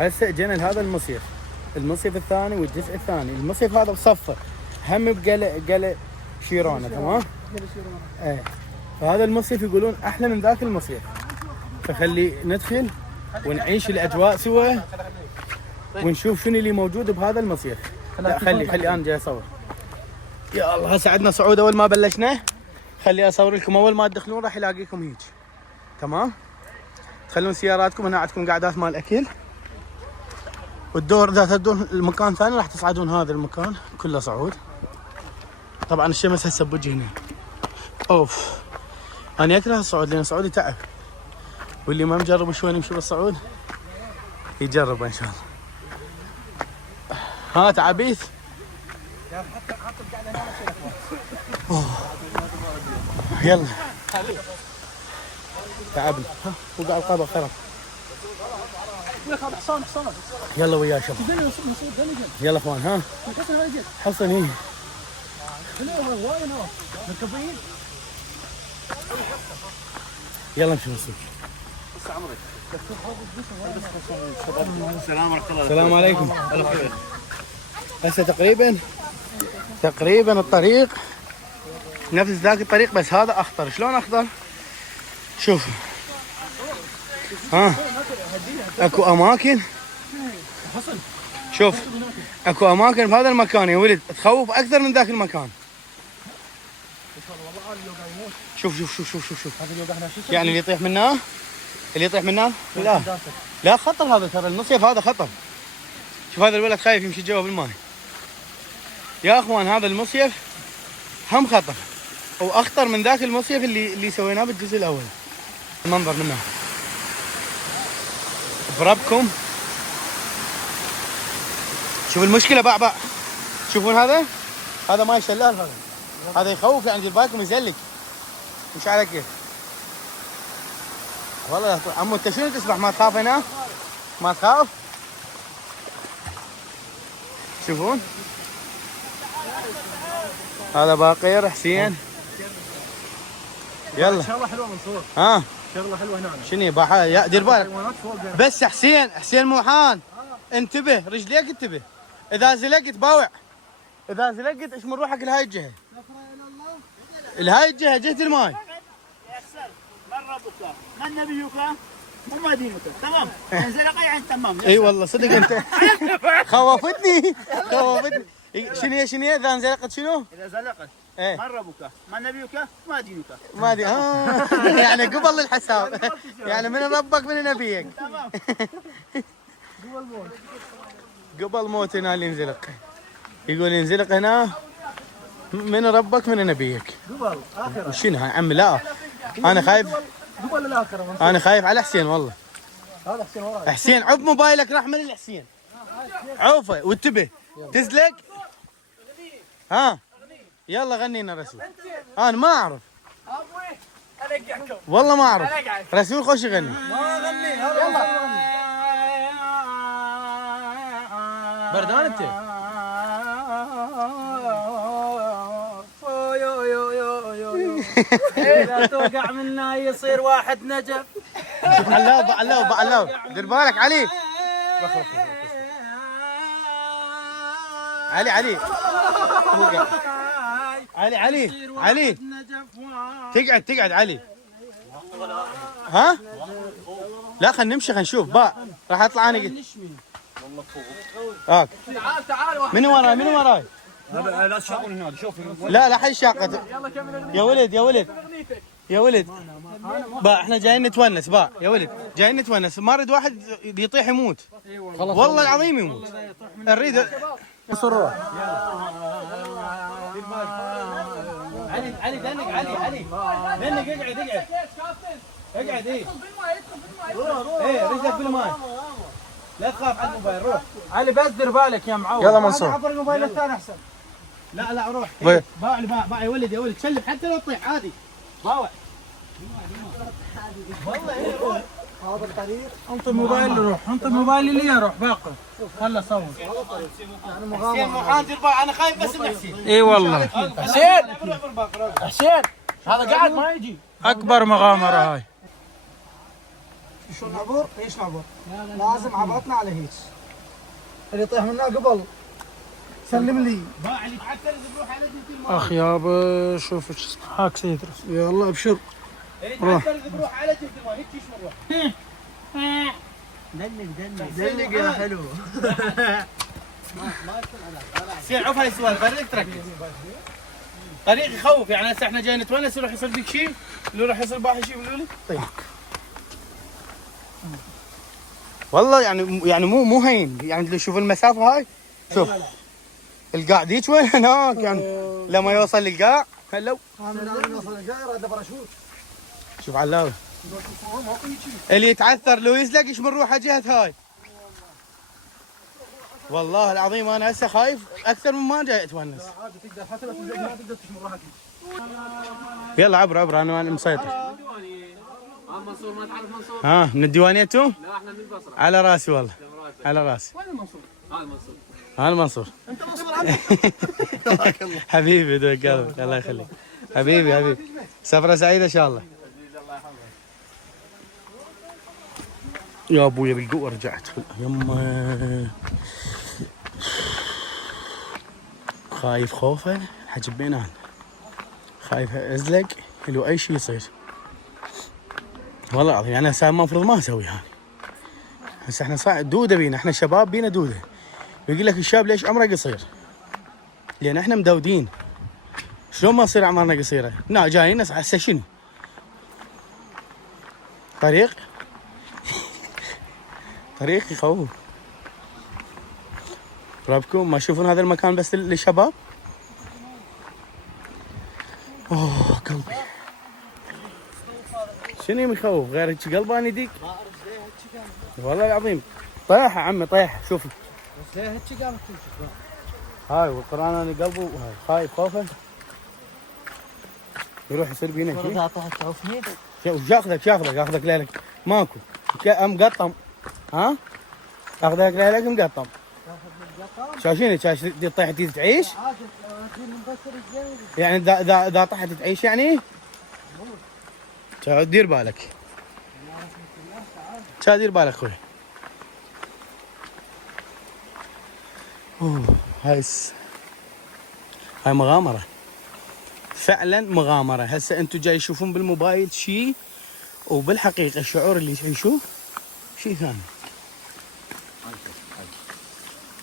هسه جينا لهذا المصيف، المصيف الثاني والجزء الثاني. المصيف هذا بصفه هم بقلع شيرانه، تمام؟ ايه. فهذا المصيف يقولون احلى من ذاك المصيف، فخلي ندخل ونعيش الاجواء سوا ونشوف شنو اللي موجود بهذا المصيف. لا خلي انا جاي اصور. يا الله هسه عندنا صعود اول ما بلشنا. خلي اصور لكم اول ما تدخلون راح يلاقيكم هيك، تمام؟ تخلون سياراتكم هنا، عندكم قعدات مال اكل، والدور اذا تدون المكان ثاني راح تصعدون هذا المكان كله صعود. طبعا الشمس هسه بوجهي هنا. اوف انا اكره الصعود لان الصعود يتعب، واللي ما مجرب شلون يمشي بالصعود يجربه ان شاء الله. ها تعبيث. يلا تعبنا. ها وقع القابة خرب. يلا ويا شباب. يلا اخوان. ها حصن. هي يلا نمشي نسوق. السلام عليكم. هسه تقريبا الطريق نفس ذاك الطريق، بس هذا اخضر. شلون اخضر؟ شوف ها اكو اماكن. شوف اكو اماكن بهذا المكان يا ولد تخوف اكثر من ذاك المكان. شوف شوف شوف شوف شوف, شوف. يعني اللي يطيح منه لا خطر هذا، ترى المصيف هذا خطر. شوف هذا الولد خايف يمشي جوا بالماء. يا اخوان هذا المصيف هم خطر واخطر من ذاك المصيف اللي سويناه بالجزء الاول. المنظر منه بربكم. شوف المشكله باع. تشوفون هذا ماي شلال، هذا يخوف، يعني دير بالكم يزلق. مش على كيف والله. عمو انت شنو تسبح؟ ما تخاف هنا؟ ما تخاف؟ تشوفون هذا باقر حسين. يلا شغله حلوه منصور. ها شغله حلوه هنا. شنو باحه؟ يا دير بالك بس. حسين موحان انتبه، رجليك انتبه. اذا زلقت باوع، اذا زلقت اشمر روحك لهاي الجهه، لهاي الجهه، جهه الماي. من ربك؟ من نبيك؟ وما دينك؟ تمام. انزلق يعني تمام. اي والله صدق انت خوفتني. شنو اذا انزلقت شنو؟ اذا زلقت ايه من ربك؟ من نبيك؟ ما دينك؟ ما دي يعني قبل الحساب. يعني من ربك من نبيك. تمام. قبل موت هنا اللي ينزلق. يقول ينزلق هنا من ربك من نبيك. قبل اخره. وشنو يا عم؟ لا انا خايف. قبل الاخره. انا خايف على حسين والله. هذا حسين وراي. حسين عب موبايلك راح من الحسين. عوفه وانتبه تزلق. ها يلا غنينا رسول. انا ما اعرف والله ما اعرف. رسول خوش يغني. ما غني. يلا بردان انت. اذا توقع منا يصير واحد نجف. شوف علاو دير بالك علي. علي تقعد علي. ها لا خلينا نمشي، خلينا نشوف. راح اطلع انا. هاك من وراي لا تشاقون هنا. شوف لا حي شاقت. يا ولد احنا جايين نتونس. يا ولد جايين نتونس، ما اريد واحد يطيح يموت. والله العظيم يموت. نريد صروح. علي دنق. علي دنق. اقعد. ايه رجلك بالماء، لا تخاف على الموبايل. روح علي بس دير بالك يا معود. يلا منصور. عبر الموبايل الثاني احسن. لا روح. باع يا ولد شلف حتى لو تطيح عادي. باوع والله. روح هذا الطريق. انط الموبايل روح. انط الموبايل اللي يروح باقي. خله صور. حسين موحان دير بالك. انا خايف بس من حسين. اي والله. حسين هذا قاعد ما يجي. اكبر مغامره هاي. شو نعبر؟ ايش نعبر؟ لازم عبرتنا على هيك. اللي يطيح منا قبل سلم لي. باع اللي تعثر بروح على جهه الماء. اخ يابا شوف شو اسمه هاك سيدرس. يلا ابشر. اللي تعثر بروح على جهه الماء، هيك ايش مروح. دلق يا حلو. سير عوف هاي السؤال خليك تركز. طريق يخوف يعني هسه احنا جايين نتونس يروح يصير بيك شيء، لو راح يصير باحي شيء بيقولوا لي. طيب والله يعني مو هين يعني اللي يشوف المسافه هاي شوف القاع ذيك وين هناك يعني لما يوصل للقاع هلو لازم نوصل الجاير هذا باراشوت. شوف علاوي اللي يتعثر لو يزلق ايش من روحه جهه هاي. والله العظيم انا هسه خايف اكثر من ما جاي اتونس. عادي تقدر حتى لو تزلق ما تقدر تشمر روحك. يلا عبر انا مسيطر. منصور ما تعرف منصور؟ ها من الديوانيه انتم؟ لا احنا من البصره. على راسي والله على راسي. وين المنصور؟ هذا منصور. هذا منصور. انت منصور حبيبي دوق قلبك الله يخليك. حبيبي سفرة سعيدة ان شاء الله. يا ابويا بالقوة رجعت يما خايف خوفه حجب بينان خايف ازلق لو اي شيء يصير والله العظيم. يعني هسه المفروض ما اسوي هاني. هسه احنا دوده بينا، احنا شباب بينا دوده. يقول لك الشاب ليش عمره قصير؟ لان احنا مدودين. شلون ما تصير اعمارنا قصيره؟ جايين هسه شنو؟ طريق طريق يخوف. ربكم ما تشوفون هذا المكان بس للشباب؟ اوه قلبي شنو يخوف غير هيك قلبان يديك؟ والله العظيم طيحه عمي طيحه شوفي. بس ليه هيك قامت تمشي؟ هاي والقران انا قلبه خايف خوفه يروح يصير بينا شيء. اذا طحت تعوفني وش اخذك ليلك ماكو مقطم. ها اخذك ليلك مقطم. شاشيني تطيح تيجي تعيش يعني اذا طحت تعيش يعني دير بالك. دير بالك اخوي. هاي مغامرة فعلا مغامرة. هسه انتم جاي تشوفون بالموبايل شيء وبالحقيقة الشعور اللي تعيشوه شيء ثاني.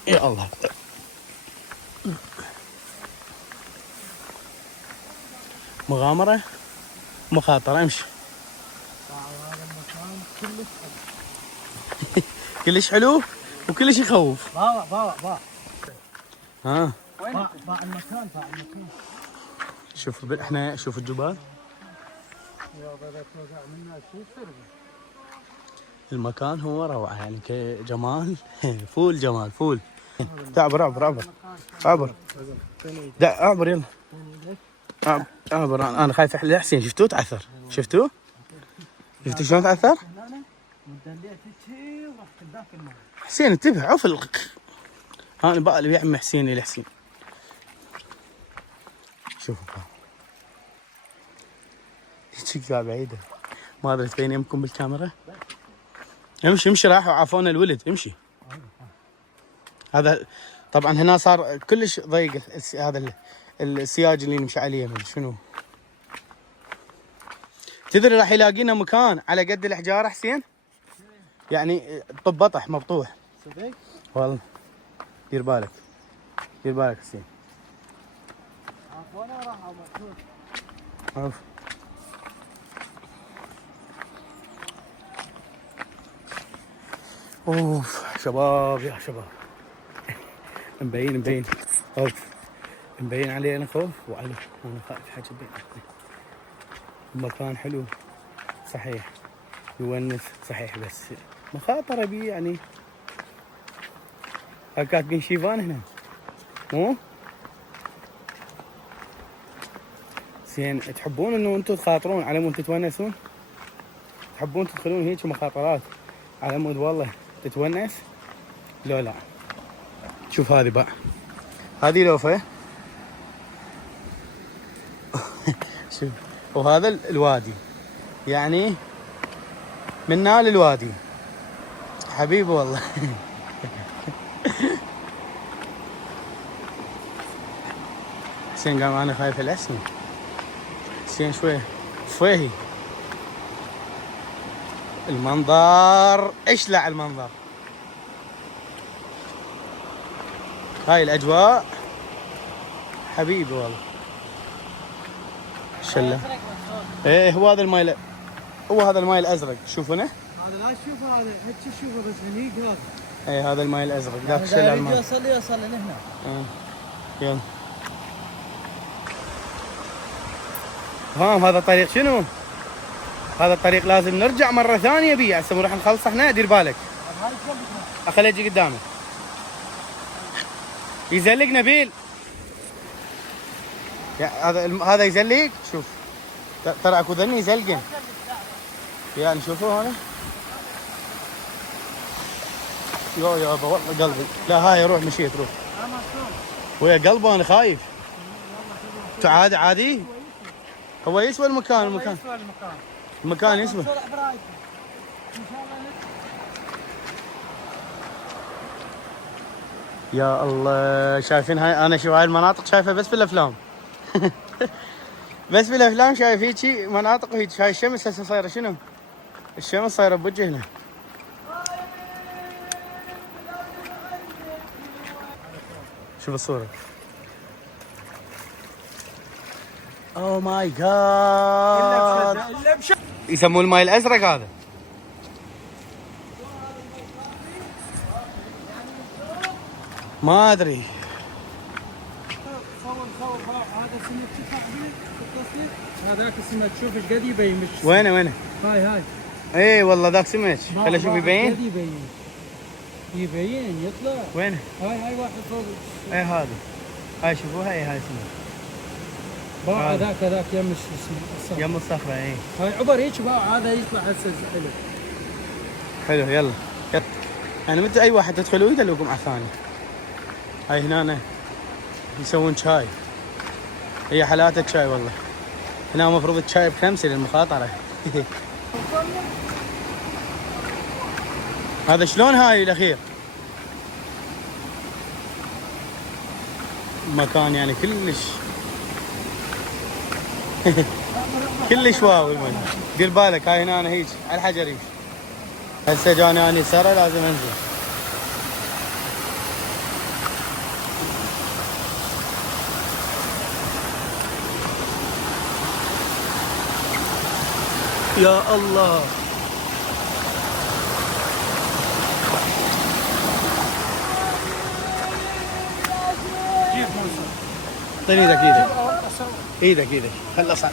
يا الله مغامرة مخاطرة امشي. كلش حلو وكلش يخوف. باع ها باع المكان. شوف احنا شوف الجبال. المكان هو روعة يعني كجمال فول جمال فول. عبر عبر يلا عبر. انا خايف حسين شفتوه تعثر شفتوا شلون تعثر؟ حسين انتبه عفل. انا بقلب يا عمي حسين الى حسين. شوفوا هيك بعيدة ما ادري تبين يمكم بالكاميرا. امشي راحوا عافونا الولد امشي. هذا طبعا هنا صار كلش ضيق هذا السياج اللي نمشي عليه من شنو. تدري راح يلاقينا مكان على قد الحجاره حسين يعني طبطح مبطوح صدق والله. دير بالك حسين. عفوا اوف شباب يا شباب مبين اوف مبين علينا خوف وعلى وانا خايف حاجه بين. المكان حلو صحيح يونس صحيح بس مخاطره بيه يعني. كاتبين شيفان هنا مو زين. تحبون انه انتم تخاطرون على مود تتونسون؟ تحبون تدخلون هيك مخاطرات على مود والله تتونس؟ لا شوف هذه بقى هذه لوفه شوف وهذا الوادي يعني من نال الوادي حبيبي والله. حسين قام انا خايف الاسمي. حسين شوي فويهي. المنظر اشلع المنظر. هاي الاجواء حبيبي والله. شله. ايه هو هذا الماي هو هذا الماي الازرق شوف هنا. هذا لا تشوفه هذا هيك تشوفه بس هنيك هذا. ايه هذا الماي الازرق ذاك الشله الماي. يوصل لهنا. يلا. هذا طريق شنو؟ هذا الطريق لازم نرجع مرة ثانية بيه، هسه راح نخلص احنا دير بالك. اخليه يجي قدامك. يزلق نبيل. هذا يزلق شوف. ترى اكو ذني يزلقن. يا نشوفه هنا. يا والله قلبي. لا هاي روح مشيت روح. ويا قلبه انا خايف. تعاد عادي. هو يسوى المكان. المكان يسوى. يا الله شايفين هاي انا شوف هاي المناطق شايفها بس بالافلام. بس بالافلام شايف هيجي مناطق وهيك. هاي الشمس هسه صايره شنو؟ الشمس صايره بوجهنا. شوف الصورة. اوه ماي جاد. يسموه الماي الازرق هذا. ما ادري. صور هذا سمك شوف هذاك السمك شوف ايش قد يبين مش. وينه؟ هاي. ايه والله ذاك سمك. خلينا نشوف يبين. قد يبين يطلع. وينه؟ هاي واحد فوق. ايه هذا. هاي شوفوها ايه هاي سمك. باع هذاك يم الصخرة. يم الصخرة ايه. هاي عبر هيك باع هذا يطلع هسه حلو. حلو يلا. انا متى اي واحد تدخلوا يدلوكم على الثاني. هاي هنا يسوون شاي. هي حالات شاي والله. هنا مفروض الشاي ب5 للمخاطرة. هذا شلون هاي الاخير؟ مكان يعني كلش واو المكان. دير بالك هاي هنا هيك على الحجر هيك. هسه جاني اني سرى لازم انزل. يا الله. اعطيني ايدك خل اصعد.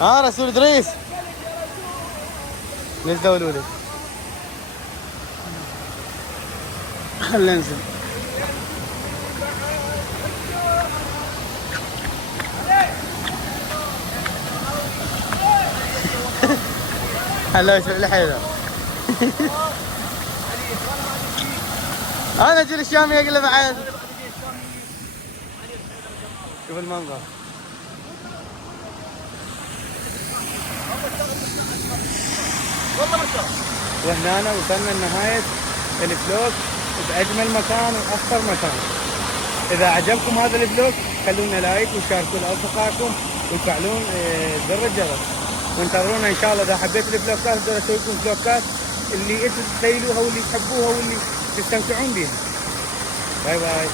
رسول ادريس ليش دولوا لي؟ خل ننزل. هلا يسمع لي حيله. انا اجي الشامي اقلب بعد. شوف المنظر. وهنا وصلنا لنهاية الفلوق بأجمل مكان وأخطر مكان. إذا عجبكم هذا الفلوق خلونا لايك وشاركوا لأصدقائكم وتفعلون زر الجرس. وانتظرونا إن شاء الله. إذا حبيتوا الفلوقات أقدر أسوي لكم فلوقات اللي أنتم تتخيلوها واللي تحبوها واللي تستمتعون بها. باي باي.